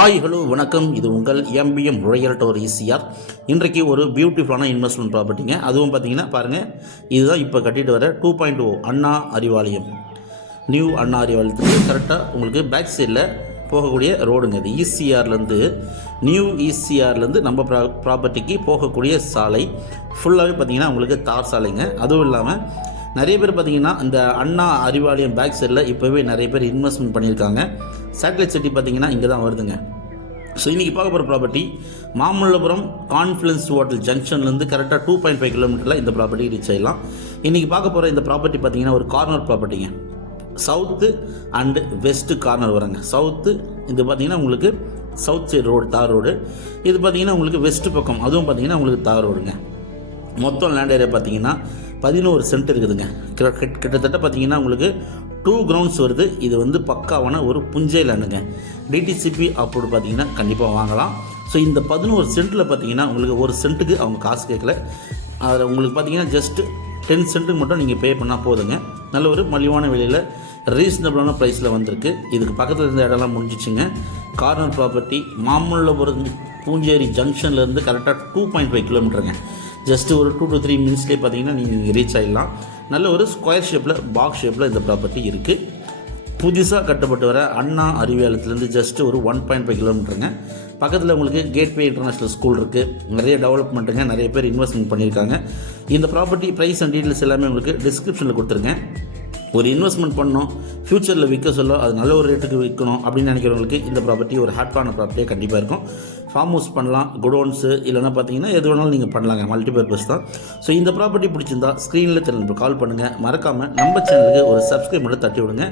Hi hello வணக்கம். இது உங்கள் எம்பிஎம் ரியல்டோர் ஈசிஆர். இன்றைக்கு ஒரு பியூட்டிஃபுல்லான இன்வெஸ்ட்மெண்ட் ப்ராப்பர்ட்டிங்க. அதுவும் பார்த்தீங்கன்னா பாருங்கள், இதுதான் இப்போ கட்டிட்டு வர 2.0 அண்ணா அறிவாலயம், நியூ அண்ணா அறிவாலயத்துக்கு கரெக்டாக உங்களுக்கு பேக் சைடில் போகக்கூடிய ரோடுங்க. இது ஈசிஆர்லேருந்து நியூ ஈசிஆர்லேருந்து நம்ம ப்ராப்பர்ட்டிக்கு போகக்கூடிய சாலை ஃபுல்லாகவே பார்த்திங்கன்னா உங்களுக்கு தார் சாலைங்க. அதுவும் இல்லாமல் நிறைய பேர் பார்த்திங்கன்னா இந்த அண்ணா அறிவாலயம் பேக் சைடில் இப்போவே நிறைய பேர் இன்வெஸ்ட்மெண்ட் பண்ணியிருக்காங்க. சேட்டலைட் சிட்டி பார்த்திங்கன்னா இங்கே தான் வருதுங்க. ஸோ இன்றைக்கி பார்க்க போகிற ப்ராப்பர்ட்டி மாமல்லபுரம் கான்ஃப்ளன்ஸ் ஹோட்டல் ஜங்ஷன்லேருந்து கரெக்டாக 2.5 கிலோமீட்டரில் இந்த ப்ராப்பர்ட்டி ரீச் ஆகிடலாம். இன்றைக்கி பார்க்க போகிற இந்த ப்ராப்பர்ட்டி பார்த்திங்கன்னா ஒரு கார்னர் ப்ராப்பர்ட்டிங்க. சவுத்து அண்டு வெஸ்ட்டு கார்னர் வருங்க. சவுத்து இது பார்த்திங்கன்னா உங்களுக்கு சவுத் சைடு ரோடு, தார் ரோடு. இது பார்த்திங்கன்னா உங்களுக்கு வெஸ்ட்டு பக்கம், அதுவும் பார்த்திங்கன்னா உங்களுக்கு தார் ரோடுங்க. மொத்தம் லேண்ட் ஏரியா பார்த்திங்கன்னா 11 சென்ட் இருக்குதுங்க. கிட்டத்தட்ட பார்த்திங்கன்னா உங்களுக்கு 2 கிரவுண்ட்ஸ் வருது. இது வந்து பக்காவான ஒரு புஞ்சை லேண்டுங்க. டிடிசிபி அப்ரூவ்டு பார்த்திங்கன்னா கண்டிப்பாக வாங்கலாம். ஸோ இந்த 11 சென்ட்டில் பார்த்திங்கன்னா உங்களுக்கு ஒரு சென்ட்டுக்கு அவங்க காசு கேட்கல. அதில் உங்களுக்கு பார்த்திங்கன்னா ஜஸ்ட் 10 சென்ட்டுக்கு மட்டும் நீங்கள் பே பண்ணால் போதுங்க. நல்ல ஒரு மலிவான விலையில் ரீசனபிளான ப்ரைஸில் வந்திருக்கு. இதுக்கு பக்கத்தில் இருந்த இடம்லாம் முடிஞ்சிச்சுங்க. கார்னர் ப்ராப்பர்ட்டி மாமல்லபுரம் பூஞ்சேரி ஜங்ஷன்லேருந்து கரெக்டாக 2.5 கிலோமீட்டருங்க. ஜஸ்ட்டு ஒரு 2 to 3 மினிட்ஸ்லேயே பார்த்தீங்கன்னா நீங்கள் ரீச் ஆகிடலாம். நல்ல ஒரு ஸ்கொயர் ஷேப்பில், பாக்ஸ் ஷேப்பில் இந்த ப்ராப்பர்ட்டி இருக்குது. புதுசாக கட்டப்பட்டு வர அண்ணா அறிவாலயத்துலேருந்து ஜஸ்ட்டு ஒரு 1.5 கிலோமீட்டருங்க. பக்கத்தில் உங்களுக்கு கேட்வே இன்டர்நேஷ்னல் ஸ்கூல் இருக்குது. நிறைய டெவலப்மெண்ட்டுங்க, நிறைய பேர் இன்வெஸ்ட்மெண்ட் பண்ணியிருக்காங்க. இந்த ப்ராப்பர்ட்டி ப்ரைஸ் அண்ட் டீட்டெயில்ஸ் எல்லாமே உங்களுக்கு டிஸ்கிரிப்ஷனில் கொடுத்துருங்க. ஒரு இன்வெஸ்ட்மெண்ட் பண்ணணும், ஃப்யூச்சரில் விற்க சொல்ல அது நல்ல ஒரு ரேட்டுக்கு விற்கணும் அப்படின்னு நினைக்கிறவங்களுக்கு இந்த ப்ராப்பர்ட்டி ஒரு ஹாட்டான ப்ராப்பர்ட்டியாக கண்டிப்பாக இருக்கும். ஃபார்ம் ஹவுஸ் பண்ணலாம், குடோன்ஸு இல்லைனா பார்த்தீங்கன்னா எது வேணாலும் நீங்கள் பண்ணலாங்க. மல்டிபர்பஸ் தான். ஸோ இந்த ப்ராப்பர்ட்டி பிடிச்சிருந்தா ஸ்க்ரீனில் தெரிஞ்சு கால் பண்ணுங்கள். மறக்காமல் நம்ம சேனலுக்கு ஒரு சப்ஸ்கிரைப் மட்டும் தட்டி விடுங்க.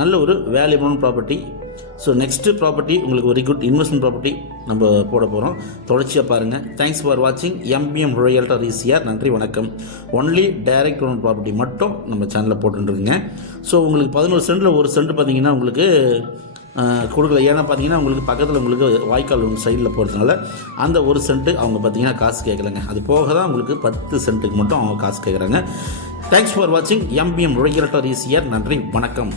நல்ல ஒரு வேல்யூபான ப்ராப்பர்ட்டி. ஸோ நெக்ஸ்ட்டு ப்ராப்பர்ட்டி உங்களுக்கு வெரி குட் இன்வெஸ்ட்மெண்ட் ப்ராப்பர்ட்டி நம்ம போட போகிறோம். தொடர்ச்சியாக பாருங்கள். தேங்க்ஸ் ஃபார் வாட்சிங் எம்பிஎம் ரியல்டர் ஈசிஆர். நன்றி, வணக்கம். ஒன்லி டைரக்ட் ஓன் ப்ராப்பர்ட்டி மட்டும் நம்ம சேனலில் போட்டுருக்குங்க. ஸோ உங்களுக்கு 11 சென்ட்டில் ஒரு சென்ட் பார்த்தீங்கன்னா உங்களுக்கு கொடுக்கல. ஏன்னா பார்த்தீங்கன்னா உங்களுக்கு பக்கத்தில் உங்களுக்கு வாய்க்கால் சைடில் போகிறதுனால அந்த ஒரு சென்ட்டு அவங்க பார்த்தீங்கன்னா காசு கேட்கலங்க. அது போக தான் உங்களுக்கு 10 சென்ட்டுக்கு மட்டும் அவங்க காசு கேட்குறாங்க. தேங்க்ஸ் ஃபார் வாட்சிங் எம்பிஎம் ரியல்டர் ஈசிஆர். நன்றி, வணக்கம்.